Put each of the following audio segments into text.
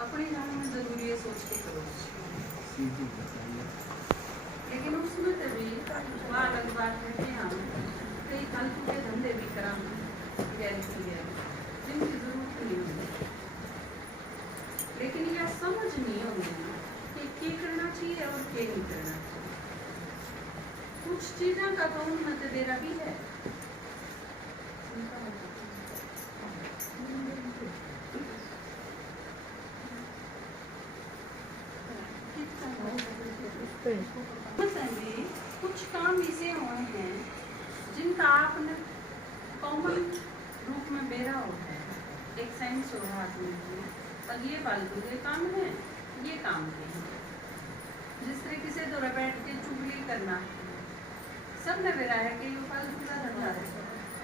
अपने जान में जरूरी है, सोच के करो। लेकिन उसमें तभी वहाँ अलग बात है कि हम कई फालतू के धंधे भी करा गारंटी है जिनकी जरूरत नहीं होती, लेकिन यह समझ नहीं होगी कि क्या करना चाहिए और क्या नहीं करना चाहिए। कुछ चीज़ों का तो उन्नत देरा भी है। कुछ काम ऐसे हुए हैं जिनका आपने कॉमन रूप में बेरा होता है, एक सेंस हो रहा आदमी में, और ये फालतू के काम है, ये काम के हैं। जिस तरीके से दो बैठ के चुगली करना, सब ने बेरा है कि ये फालतू का धंधा है,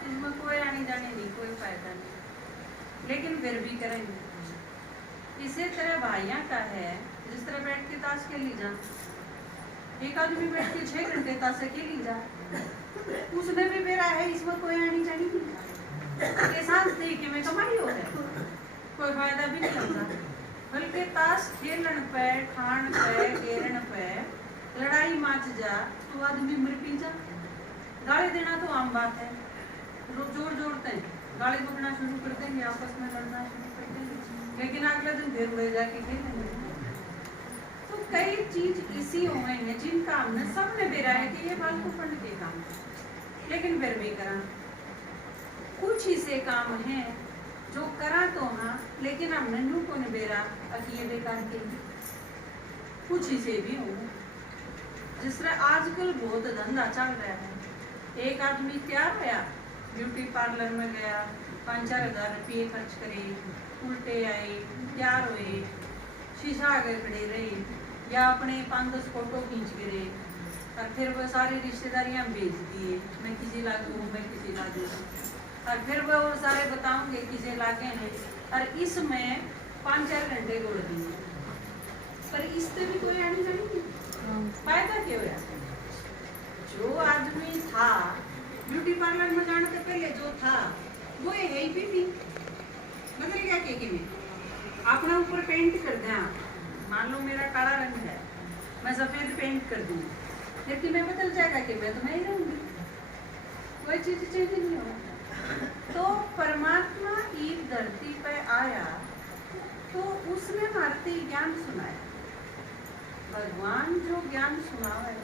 इसमें कोई आने जाने नहीं, कोई फायदा नहीं, लेकिन फिर भी करेंगे। इसी तरह भाइयों का है, जिस तरह बैठ के ताश खेली जा, एक आदमी बैठ के 6 घंटे ताश खेली जा, उसमें भी मेरा है, इसमें कोई आनी जानी नहीं के साथ देखिए में कमाई हो है, कोई फायदा भी नहीं होता। बल्कि ताश खेलन पे, खान पे, घेरन पे लड़ाई माच जा तो आदमी मर पी जा। गाली देना तो आम बात है, जोर जोड़ते हैं, गाली बकना शुरू कर देंगे, आपस में लड़ना शुरू कर देंगे, लेकिन अगले दिन फिर उड़े जाके खेलेंगे। तो कई चीज इसी हुए हैं जिनका हमने सबने बेरा है कि ये फालतू फंड के काम, लेकिन फिर भी करा। कुछ ऐसे काम हैं जो करा तो हाँ, लेकिन हमने नू को ने बेरा ये बेकार के। कुछ ऐसे भी हो जिस तरह आजकल बहुत धंधा चल रहा है। एक आदमी तैयार होया, ब्यूटी पार्लर में गया, 5-4 हज़ार रुपये खर्च करे, उल्टे आए, तैयार हुए, शीशा आगे खड़े रहे, या अपने 5-10 फोटो खींच के रहे, और फिर वो सारी रिश्तेदारियां भेज दिए, मैं किसी लागू हूँ, मैं किसी लागू हूँ, और फिर वो सारे बताऊंगे किसी लागे हैं, और इसमें 5-4 घंटे गोड़ दिए, पर इससे भी कोई आनी जानी नहीं, फायदा क्या हुआ? जो आदमी था ब्यूटी पार्लर में जाने से पहले जो था वो है ही भी बदल गया के में अपना ऊपर पेंट कर दें। मान लो मेरा काला रंग है, मैं सफेद पेंट कर दूँ, लेकिन मैं बदल जाएगा कि मैं तो मैं ही रहूंगी, कोई चीज चेंज नहीं होगा। तो परमात्मा इस धरती पर आया तो उसने भारतीय ज्ञान सुनाया। भगवान जो ज्ञान सुनावे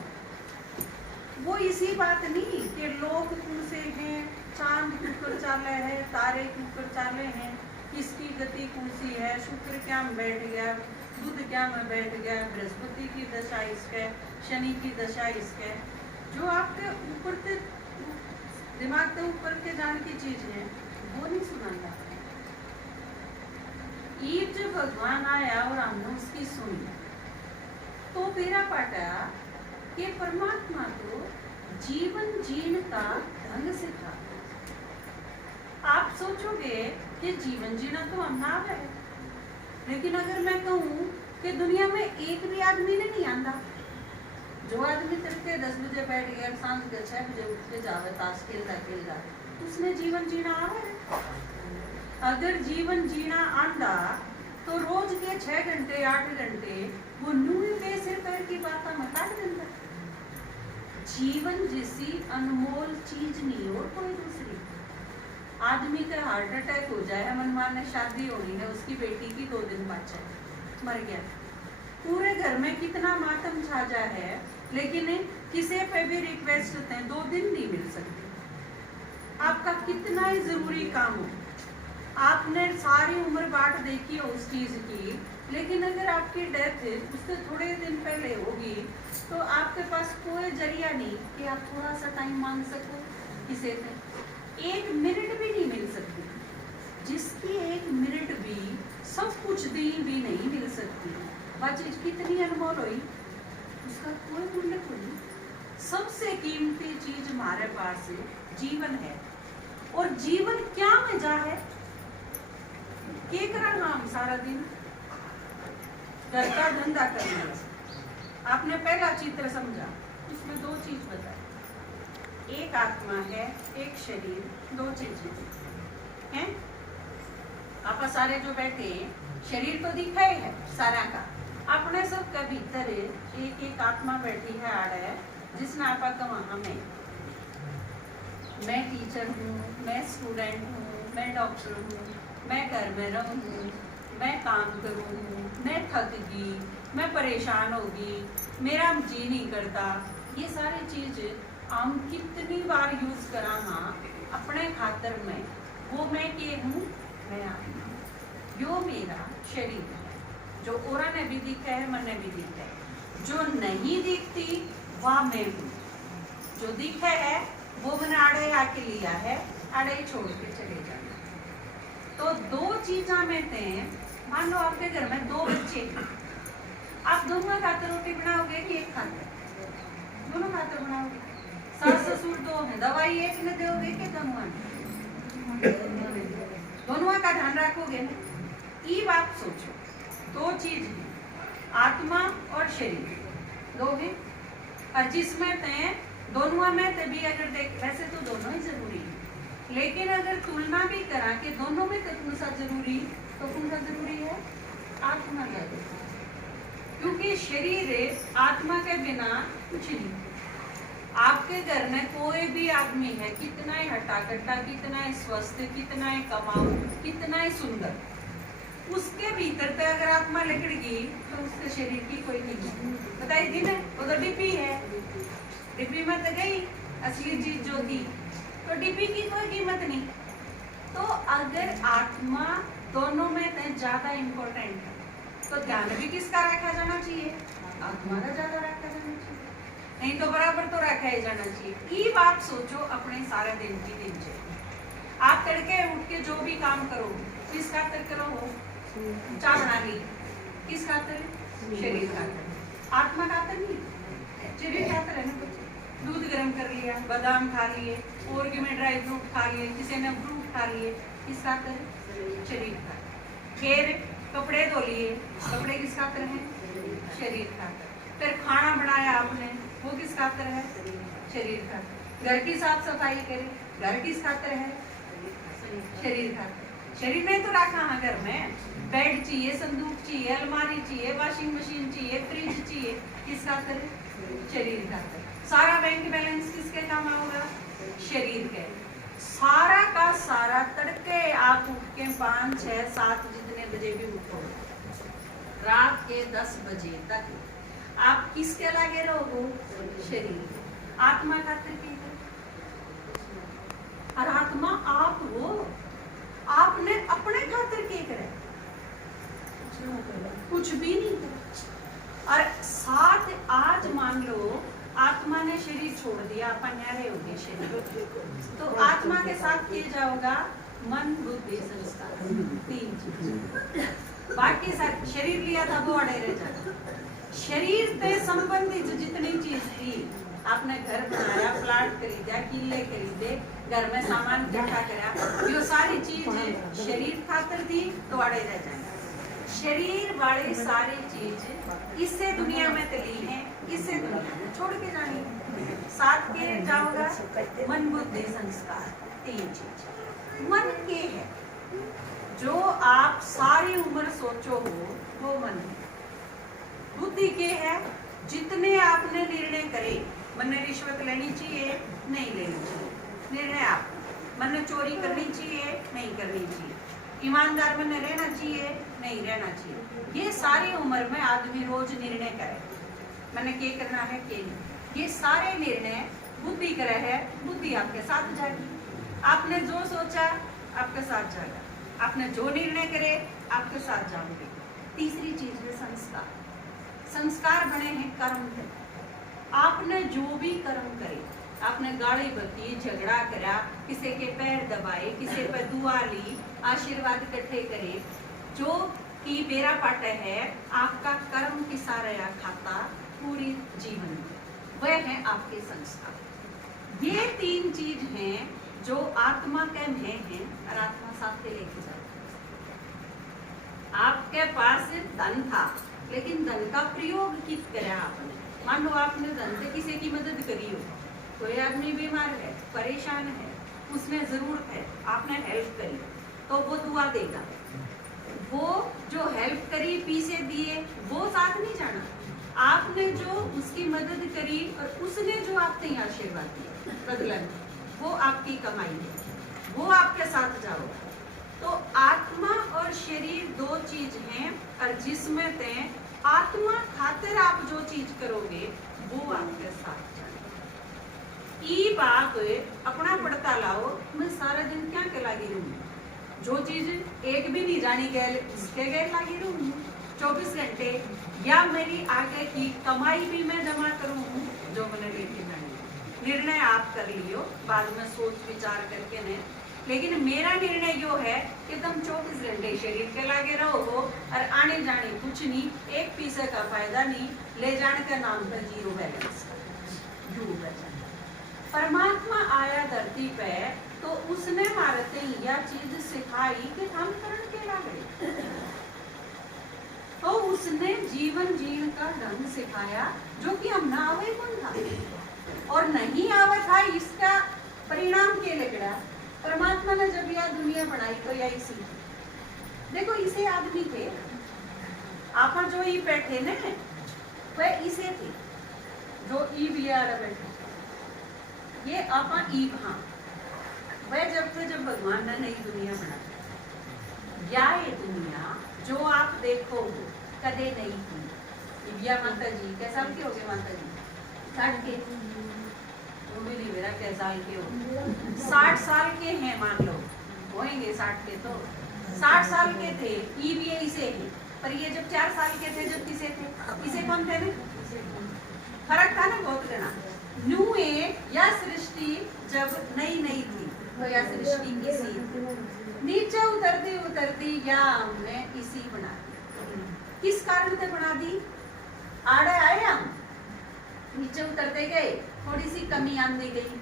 वो इसी बात नहीं कि लोग कौन से हैं, चांद ऊपर चाले है, तारे ऊपर चाले हैं, किसकी गति कौन सी है, शुक्र क्या में बैठ गया, बुध क्या में बैठ गया, बृहस्पति की दशा इसके, शनि की दशा इसके, जो आपके ऊपर के दिमाग के ऊपर के जान की चीज है वो नहीं सुनाता। ये जब भगवान आया और हमने उसकी सुनी तो मेरा पाटा कि परमात्मा को जीवन जीने का ढंग सिखा। आप सोचोगे कि जीवन जीना तो हम ना है, लेकिन अगर मैं कहूँ कि दुनिया में एक भी आदमी ने नहीं आंदा, जो आदमी तड़के 10 बजे बैठ गया, सांझ के 6 बजे उठ के जावे, ताश खेलता उसने जीवन जीना आ है। अगर जीवन जीना आंदा तो रोज के 6 घंटे 8 घंटे वो नूए पैसे कर की बात मता देता। जीवन जैसी अनमोल चीज नहीं और कोई दूसरी। आदमी का हार्ट अटैक हो जाए, मनमान ने शादी होनी है, उसकी बेटी की 2 दिन बाद मर गया, पूरे घर में कितना मातम छा जा है, लेकिन किसी पे भी रिक्वेस्ट होते हैं 2 दिन नहीं मिल सकती। आपका कितना ही जरूरी काम हो, आपने सारी उम्र बाट देखी हो उस चीज की, लेकिन अगर आपकी डेथ उससे थोड़े दिन पहले होगी तो आपके पास कोई जरिया नहीं कि आप थोड़ा सा टाइम मांग सको किसी से। 1 मिनट भी नहीं मिल सकती, जिसकी 1 मिनट भी सब कुछ दी भी नहीं मिल सकती, वह चीज कितनी अनमोल हुई, उसका कोई मूल्य नहीं। सबसे कीमती चीज हमारे पास जीवन है, और जीवन क्या मजा है, क्या करा हम सारा दिन घर का धंधा करना। आपने पहला चित्र समझा, उसमें 2 चीज बताई, एक आत्मा है, एक शरीर, 2 चीजें हैं। आप सारे जो बैठे शरीर तो दिखा ही है सारा का। अपने सब के भीतर एक एक आत्मा बैठी है आड़े, जिसने आपा कहा हमें, मैं टीचर हूँ, मैं स्टूडेंट हूँ, मैं डॉक्टर हूँ, मैं घर में रहूँ, मैं काम करूँ, मैं थक गई, मैं परेशान होगी, मेरा जी नहीं करता। ये सारी चीज हम कितनी बार यूज करा हाँ अपने खातर में। वो मैं के हूँ, मैं आत्मा, यो मेरा शरीर है, जो औरा ने भी दिखा है, मन ने भी दिखा है। जो नहीं दिखती वह मैं हूँ, जो दिखा है वो मैंने आड़े आके लिया है, आड़े छोड़ के चले जाना। तो दो चीजा में थे, मान लो आपके घर में दो बच्चे हैं, आप दोनों खातर रोटी बनाओगे कि एक खातर? दोनों खातर बनाओगे। सास ससुर दो हैं, दवाई एक न दोगे कि दोनों? दोनों का ध्यान रखोगे ना। ये बात सोचो, दो चीज है, आत्मा और शरीर, दो है। और जिसमें ते दोनों में तभी अगर देख, वैसे तो दोनों ही जरूरी है, लेकिन अगर तुलना भी करा के दोनों में कौन सा जरूरी, तो कौन सा जरूरी है? आत्मा ज्यादा, क्योंकि शरीर आत्मा के बिना कुछ नहीं। आपके घर में कोई भी आदमी है, कितना ही हट्टा कट्टा, कितना ही स्वस्थ, कितना ही कमाऊ, कितना ही सुंदर, उसके भीतर तो अगर आत्मा लिकड़ गई तो उसके शरीर की कोई कीमत बताई दी ना। वो तो डिब्बी है, डिब्बी में तो गई असली चीज जो थी, तो डिब्बी की कोई कीमत नहीं। तो अगर आत्मा दोनों में तो ज्यादा इम्पोर्टेंट है, तो ध्यान भी किसका रखा जाना चाहिए? आत्मा का ज्यादा रखा जाना चाहिए, नहीं तो बराबर तो रखा ही जाना चाहिए। ये बात सोचो अपने सारे दिन की दिनचर्या। आप तड़के उठ के जो भी काम करो, किस खातर करो? हो चाय बना ली, किस खातर? शरीर खातर। आत्मा खातर नहीं, शरीर खातर है ना। दूध गर्म कर लिया, बादाम खा लिए, और में ड्राई फ्रूट खा लिए, किसी ने फ्रूट खा लिए, किस खातर? शरीर खातर। फिर कपड़े धो लिए, कपड़े किस खातर हैं? शरीर खातर। फिर खाना बनाया आपने, वो किस खातर है? शरीर खातर। घर की साफ सफाई करे, घर किस खातर है? शरीर खातर। शरीर ने तो रखा है घर में, बेड चाहिए, संदूक चाहिए, अलमारी चाहिए, वॉशिंग मशीन चाहिए, फ्रिज चाहिए, किस खातर? शरीर खातर। सारा बैंक बैलेंस किसके काम आएगा? शरीर के। सारा का सारा तड़के आप उठ के 5, 6, 7 जितने बजे भी उठो, रात के 10 बजे तक आप किसके लगे रहो? शरीर। आत्मा खातर की है, और आत्मा आप हो, आपने अपने खातर के करे? कुछ भी नहीं करे। और साथ आज मान लो आत्मा ने शरीर छोड़ दिया, अपन न्यारे हो गए शरीर, तो आत्मा के साथ किए जाओगा मन, बुद्धि, संस्कार, 3 चीज। बाकी सब शरीर लिया था वो अड़े रह जाता। शरीर से संबंधित जितनी चीज थी, आपने घर बनाया, प्लाट खरीदा, किले खरीदे, घर में सामान इकट्ठा करा, ये सारी चीज शरीर खातर थी, तो अड़े रह जाएगा। शरीर वाले सारी चीज इससे दुनिया में तली है, इससे दुनिया में छोड़ के जानी है। साथ के जाओगा मन, बुद्धि, संस्कार, 3 चीज। मन के है, जो आप सारी उम्र सोचो हो वो मन है। बुद्धि के है, जितने आपने निर्णय करे, मन ने रिश्वत लेनी चाहिए, नहीं लेनी चाहिए, निर्णय आप। मन ने चोरी करनी चाहिए, नहीं करनी चाहिए, ईमानदार मन ने रहना चाहिए, नहीं रहना चाहिए। ये सारी उम्र में आदमी रोज निर्णय करे, मैंने क्या करना है क्या नहीं। ये सारे निर्णय बुद्धि करे है, बुद्धि आपके साथ जाएगी। आपने जो सोचा आपके साथ जाएगा, आपने जो निर्णय करे आपके साथ जाओगे। तीसरी चीज है संस्कार। संस्कार बने हैं कर्म के। आपने जो भी कर्म करे, आपने गाली बकी, झगड़ा करा, किसी के पैर दबाए, किसी पर दुआ ली, आशीर्वाद इकट्ठे करे, जो की बेरा पाटे है, आपका कर्म की सारा खाता पूरी जीवन में, वह है आपके संस्कार। ये 3 चीज हैं जो आत्मा के में हैं, और आत्मा साथ लेके जाती है। आपके पास धन था, लेकिन धन का प्रयोग किस करा आपने? मान लो आपने धन से किसी की मदद करी हो, कोई आदमी बीमार है, परेशान है, उसमें जरूरत है, आपने हेल्प करी, तो वो दुआ देगा। वो जो करी, पैसे दिए, वो साथ नहीं जाना। आपने जो उसकी मदद करी और उसने जो आपने आशीर्वाद दिया बदला में, वो आपकी कमाई है, वो आपके साथ जाओगा। तो आत्मा और शरीर दो चीज हैं, और जिसमें ते आत्मा खातिर आप जो चीज करोगे वो आपके साथ जाएगा। ई बात अपना पड़ता लाओ, मैं सारा दिन क्या के लागी रहूंगी, जो चीज एक भी नहीं जानी गैल उसके गैर लागी रहूंगी 24 घंटे, या मेरी आगे की कमाई भी मैं जमा करूँ जो मैंने लेके जानी। निर्णय आप कर लियो बाद में सोच विचार करके ने, लेकिन मेरा निर्णय यो है कि तुम 24 घंटे शरीर के लागे रहो और आने जाने कुछ नहीं, एक पैसे का फायदा नहीं, ले जाने का नाम पर जीरो बैलेंस। परमात्मा आया धरती पे तो उसने मारते यह चीज सिखाई कि हम करण के लागे, तो उसने जीवन जीने का ढंग सिखाया जो कि हम ना आवे कौन था और नहीं आवे था, इसका परिणाम के लिखा। परमात्मा ने जब यह दुनिया बनाई तो यही सीखी। देखो इसे आदमी थे, आप जो ई बैठे ने वह इसे थे, जो ई बिया बैठे ये आपा ई हाँ वह जब थे जब भगवान ने नई दुनिया बनाई। या ये दुनिया जो आप देखो कदे नहीं थी। बिया माता जी कैसा साल के हो गए माता जी? 60 के। वो भी नहीं मेरा कैसा साल के हो? 60 साल के हैं मान लो, होएंगे 60 के, तो 60 साल के थे ई भी इसे ही, पर ये जब 4 साल के थे जब किसे थे, इसे कौन थे ना, फर्क था ना बहुत लेना। न्यूए या सृष्टि जब नई नई थी तो या सृष्टि किसी नीचे उतरती उतरती या हमने इसी बना दी। किस कारण से बना दी? आड़े आए हम, नीचे उतरते गए, थोड़ी सी कमी आंदी गई,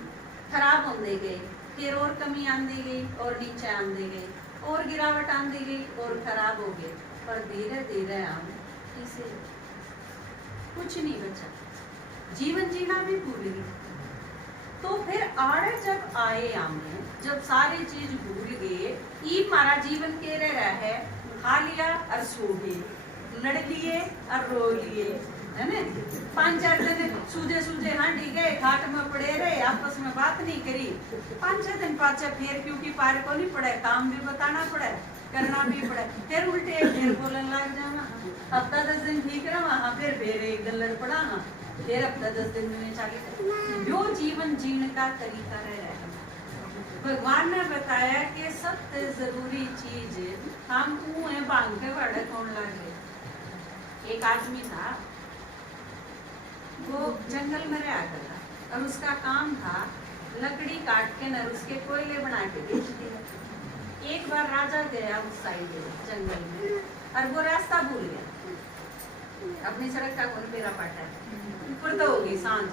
खराब होते गए, फिर और कमी आंदी गई और नीचे आंदी गई, और गिरावट आंदी गई और खराब हो गए, पर धीरे धीरे हम इसे कुछ नहीं बचा, जीवन जीना भी भूल गए। तो फिर आड़े जब आए हमने, जब सारी चीज भूल गए, ई हमारा जीवन के रहा है, खा लिया और सो गए, लड़ लिए और रो लिए, है ना। 5-4 दिन सूझे सूझे हांडी गए, घाट में पड़े रहे, आपस में बात नहीं करी। 5-6 दिन पाछे फिर क्योंकि पार को नहीं पड़े, काम भी बताना पड़े, करना भी पड़े, फिर उल्टे फिर बोलन लग जाना। हफ्ता 10 दिन ठीक रहा, फिर एक दिन लड़ पड़ा, फिर हफ्ता 10 दिन में चाले। जो जीवन जीने का तरीका रह रहा है, भगवान ने बताया कि सबसे जरूरी चीज हम कुएं बांध के बड़े कौन लगे। एक आदमी था, वो जंगल में रहा करता और उसका काम था लकड़ी काट के न उसके कोयले बना के बेच दिया। एक बार राजा गया उस साइड जंगल में और वो रास्ता भूल गया, अपनी सड़क का कौन मेरा पाटा ऊपर तो होगी सांझ,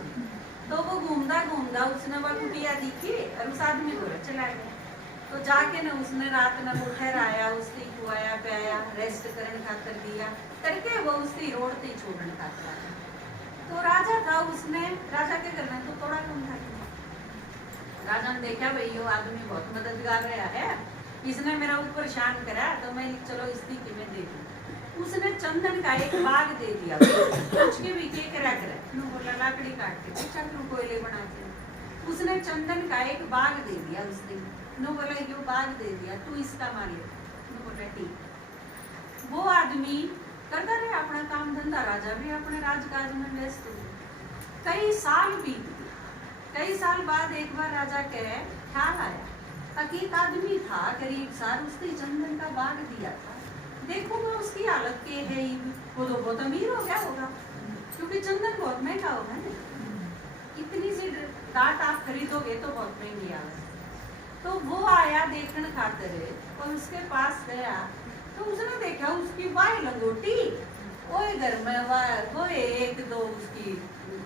तो वो घूमता घूमता उसने वह कुटिया दिखी और उस आदमी को चला गया। तो जाके न उसने रात न वो ठहराया, उसकी खुआया पियाया, रेस्ट करने खातर दिया, करके वो उसकी रोड से छोड़ने खातर आया। तो राजा था, उसने राजा के करना तो थोड़ा कम था। राजा ने देखा भाई ये आदमी बहुत मददगार रहा है, इसने मेरा ऊपर शान करा, तो मैं चलो इसकी कीमत दे दूं। उसने चंदन का एक बाग दे दिया, कुछ के भी के करा करे, बोला लकड़ी काट के चक्र कोयले बनाते। उसने चंदन का एक बाग दे दिया, उसने नो बोला यो बाग दे दिया, तू इसका मालिक, नो बोला ठीक। वो आदमी करता रहे अपना काम धंधा, राजा भी अपने राजकाज में व्यस्त हुए। कई साल बीत गए, कई साल बाद एक बार राजा के ख्याल आया, एक आदमी था गरीब सार, उसने चंदन का बाग दिया था, देखो मैं उसकी हालत के है, वो तो बहुत अमीर हो गया होगा, क्योंकि चंदन बहुत महंगा होगा ना, इतनी सी डाट आप खरीदोगे तो बहुत महंगी आवे। तो वो आया देखने खातिर और उसके पास गया, तो उसने देखा उसकी वाई लंगोटी, ओए घर में वो एक दो उसकी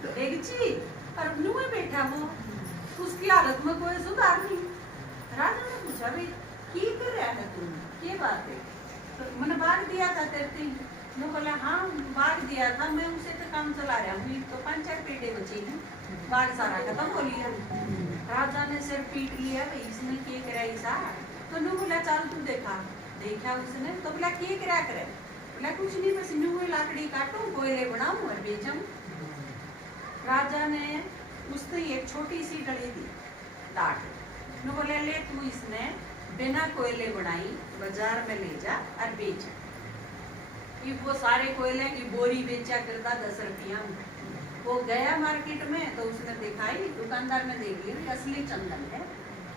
डेगची और नुए बैठा, वो उसकी हालत में कोई सुधार नहीं। राजा ने पूछा भाई की कर रहा है तुम, ये बात है? तो मैंने बाग दिया था तेरे, वो बोला हाँ बाग दिया था, मैं उसे तो काम चला रहा हूँ, तो 5-4 पेटे बची हैं, बाग सारा खत्म हो लिया। राजा ने सिर पीट लिया, भाई इसने क्या करा ऐसा? तो नु बोला चल तू देखा, देखा उसने, तो बोला क्या करा करे? बोला कुछ नहीं, बस यूं ही लाकड़ी काटूं, कोयले बनाऊं और बेचूं। राजा ने उससे एक छोटी सी डली दी डाट, नु बोले ले तू इसने बिना कोयले बनाई बाजार में ले जा और बेच। कि वो सारे कोयले की बोरी बेचा करता 10 रुपया में। वो गया मार्केट में तो उसने देखा ही, दुकानदार ने देख लिया असली चंदन है,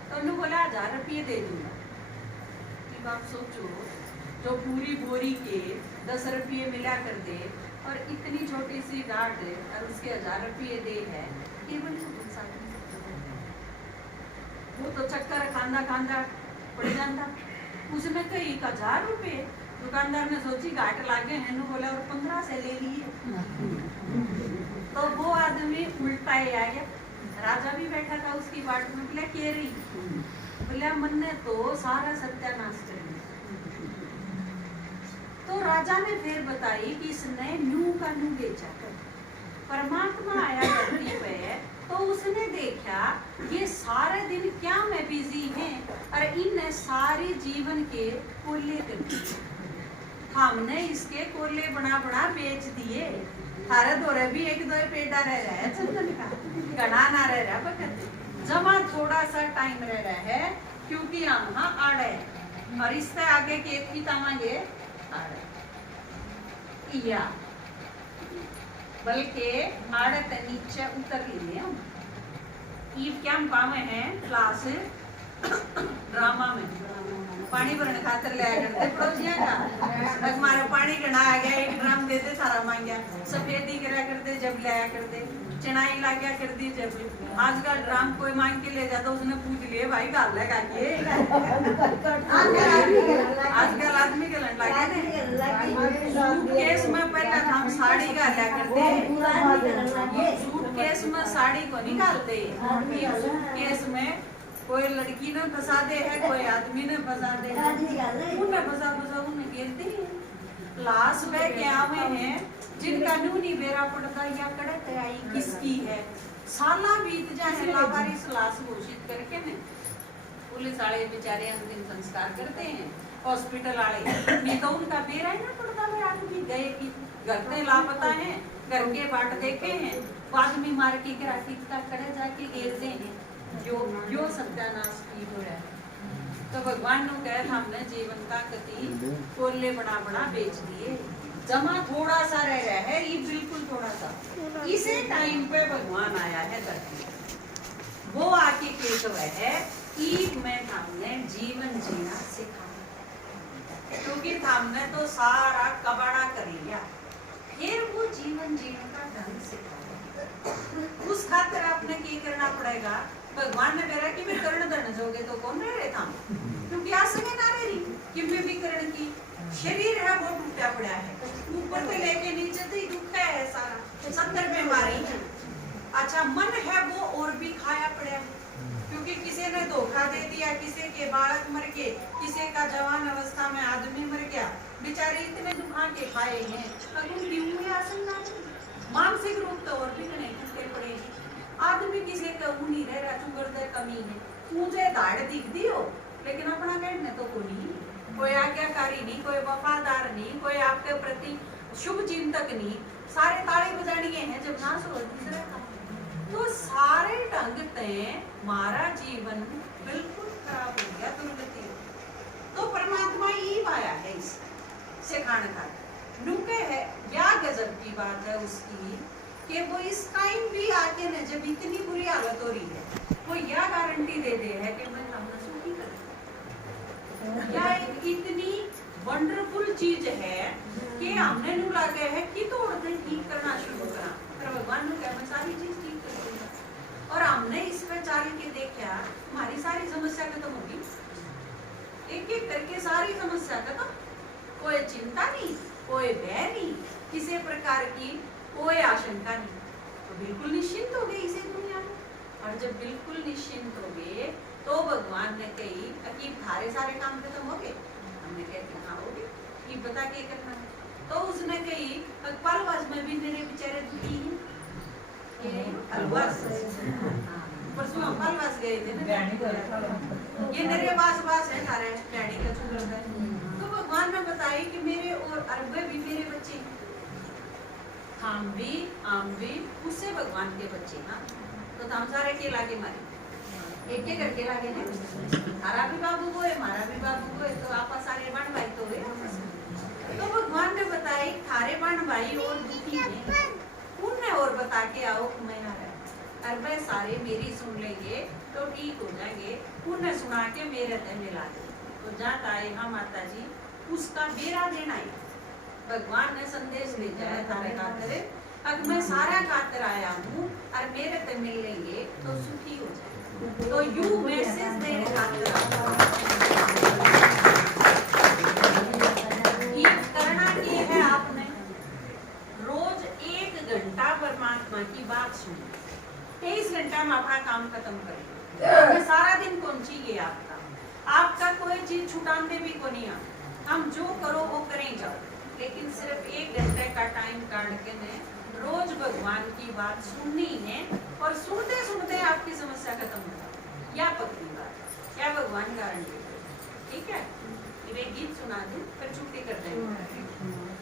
तो उन्होंने बोला 1000 रुपये दे दूंगा। कि आप सोचो, जो पूरी बोरी के 10 रुपये मिला कर दे और इतनी छोटी सी डाट और उसके 1000 रुपये दे है, केवल वो तो चक्कर खांदा खांदा पड़ जाता। उसने कही 1000 रुपये, दुकानदार ने सोची घाट लागे हैं, बोला और 15 से ले लिए। तो वो आदमी उल्टा ही आ गया। राजा भी बैठा था उसकी बाट में, बोला कह रही, बोला मन ने तो सारा सत्यानाश कर दिया। तो राजा ने फिर बताई कि इसने न्यू का न्यू बेचा कर। परमात्मा आया धरती पे तो उसने देखा ये सारे दिन क्या मैं बिजी है और इन सारे जीवन के कोयले कर दिए। हमने इसके कोयले बना बना बेच दिए। थारे दोरे भी एक दो पेड़ा रह रहा है चंदन का, गड़ा ना रह रहा बकत, जमा थोड़ा सा टाइम रह रहा है, क्योंकि हम यहाँ आड़े और इससे आगे के की तमांगे आड़े या बल्कि आड़े ते नीचे उतर लिए हम। ईव क्या हम पावे हैं क्लास ड्रामा में पानी भरने खातर ले आया करते पड़ोसियां का, हमारे पानी गणा आ गया, एक ड्रम देते सारा मांग गया, सफेदी करा करते जब ले आया करते, चनाई ला गया कर दी जब। आजकल ड्रम कोई मांग के ले जाता उसने पूछ लिए भाई गाल लगा के आजकल आदमी के लन लगे। सूटकेस में पहले हम साड़ी का लिया करते, सूटकेस में साड़ी को निकालते, सूटकेस में कोई लड़की ने फंसा दे है, कोई आदमी ने फंसा दे है, उन्हें फंसा उन्हें गिरते हैं। लाश में क्या में है जिनका नूनी बेरा पड़ता या कड़क आई किसकी है, साला बीत जाए लावारिस लाश घोषित करके ने पुलिस वाले बेचारे अंतिम संस्कार करते हैं, हॉस्पिटल वाले नहीं तो उनका बेरा ही ना पड़ता है। आदमी गए कि घर पे लापता है, घर के बाट देखे हैं, आदमी मार के ग्राफिक का कड़े जाके घेरते हैं, जो सत्यानाश की हो रहा है। तो भगवान ने कहा हमने जीवन का गति कोल्ले बड़ा बड़ा बेच दिए, जमा थोड़ा सा रह रहा है, ये बिल्कुल थोड़ा सा। इसे टाइम पे भगवान आया है धरती, वो आके कहता है कि मैं हमने जीवन जीना सिखाया, क्योंकि हमने तो सारा कबाड़ा कर लिया, फिर वो जीवन जीने का ढंग सिखाया। उस खातिर आपने क्या करना पड़ेगा, भगवान ने कहा कि मैं करण धन जोगे तो कौन रह रहे था, क्योंकि आसने ना रह रही कि मैं भी करण की शरीर है वो टूटा पड़ा है, ऊपर से लेके नीचे तक दुखा है सारा, 70 बीमारी है। अच्छा मन है वो और भी खाया पड़ा है, क्योंकि किसी ने धोखा दे दिया, किसी के बालक मर गए, किसी का जवान अवस्था में आदमी मर गया, बेचारे इतने दुखा के खाए हैं, अगर क्यों आसन ना मानसिक रूप तो और भी नहीं करते पड़ेगी। आदमी किसी का नहीं रह रहा, चुगर दे कमी है, मुझे दाढ़ दिख दी हो लेकिन अपना कहने तो कोई आज्ञाकारी नहीं, कोई वफादार नहीं, कोई आपके प्रति शुभ चिंतक नहीं, सारे ताली बजानिए हैं जब ना सो तो सारे ढंग ते मारा जीवन बिल्कुल खराब हो गया, दुर्गति। तो परमात्मा ही आया है इस सिखाने का नुके है। क्या गजब की बात है उसकी कि वो इस टाइम भी आके न जब इतनी बुरी हालत हो रही है, वो यह गारंटी दे दे है कि मैं हमने सुखी कर। क्या एक इतनी वंडरफुल चीज है कि हमने नु लगे है कि तोड़ दे ठीक करना शुरू करा, पर भगवान ने कहा मैं सारी चीज ठीक कर दूंगा। और हमने इस पे चाल के देखा, हमारी सारी समस्या खत्म होगी, एक एक करके सारी समस्या खत्म, कोई चिंता नहीं, कोई भय नहीं, किसी प्रकार की कोई आशंका नहीं, तो बिल्कुल निश्चिंत हो गए इसे दुनिया में। और जब बिल्कुल निश्चिंत हो गए तो भगवान ने कही कि थारे सारे काम खत्म हो गए, हमने कहते हाँ हो गए, ये बता के करना है। तो उसने कही कलवास में भी मेरे बेचारे दुखी हैं, परसों हम कलवास गए थे ना, ये मेरे पास है थारे डैडी का चुगल है। तो भगवान ने बताई कि मेरे और अरबे भी हम भी उससे भगवान के बच्चे ना, तो हम सारे केला के मारे एक के करके लागे ने, हमारा भी बाबू को है, हमारा भी बाबू को है, तो आप सारे बन भाई तो हुए। तो भगवान ने बताई थारे बन भाई और दुखी ने, उनने और बता के आओ कि मैं आ रहा, और वह सारे मेरी सुन लेंगे तो ठीक हो जाएंगे, उन्हें सुना के मेरे ते मिला दे। तो जात आए हम माता जी उसका बेरा देना है, भगवान ने संदेश भेजा है थारे खातिर, अब मैं सारा खातिर आया हूँ और मेरे ते मिल लेंगे तो सुखी हो जाए, तो यू मैसेज देने खातिर ये करना ये है आपने रोज 1 घंटा परमात्मा की बात सुनी, 23 घंटा में अपना काम खत्म करें, सारा दिन कौन चाहिए आपका कोई चीज छुटाने भी को नहीं, हम जो करो वो करें जाओ, लेकिन सिर्फ 1 घंटे का टाइम काट के ने रोज भगवान की बात सुननी है, और सुनते सुनते आपकी समस्या खत्म हो या पक्की बात या भगवान गारंटी। ठीक है, ये गीत सुना दूं फिर छुट्टी कर देंगे।